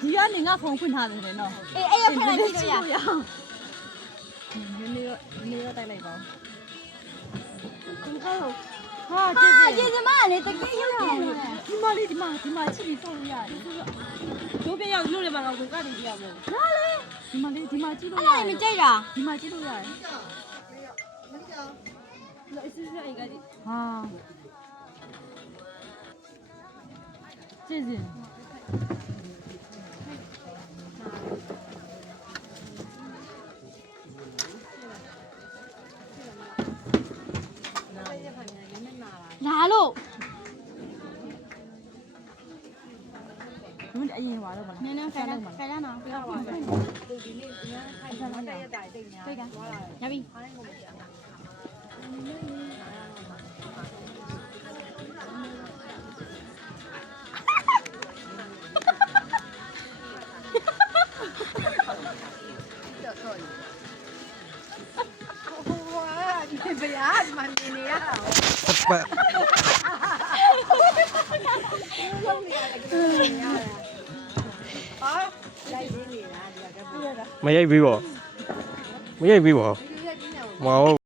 ဒီကနေငါဖုန်းဖွင့်ထားတယ်လေနော်အေးအဲ့ရဖွင့်လိုက်ကြည့်လို့ရနေရတိုက်လိုက်ပါဟာကျေးဇူးမလေးတကယ်ရုပ်တယ်ဒီမလေးဒီမချစ်ပြီးပို့လို့ရတယ်ဒိုးပြရောက်လို့လည်းမအောင်ကနေကြည့်ရမို့ဟာလေဒီမလေးဒီမကြည့်လို့ရတယ်အဲ့မကြိုက်တာဒီမကြည့်လို့ရတယ်လောအစ်စအိမ်ကကြည့်ဟာကျေးဇူးလာလို့ဒီအရင်ပါတော့ဗလားနည်းနည်းခိုင်လာနော်ပြောပါဦးဒီနေ့ခိုင်လာတဲ့တိုင်တိတ်ညာတွေ့ကရပြီဘယ်ဟာမှမနေရအောင်မရိုက်ပြီးပေါ့မရိုက်ပြီးပေါ့မဟုတ်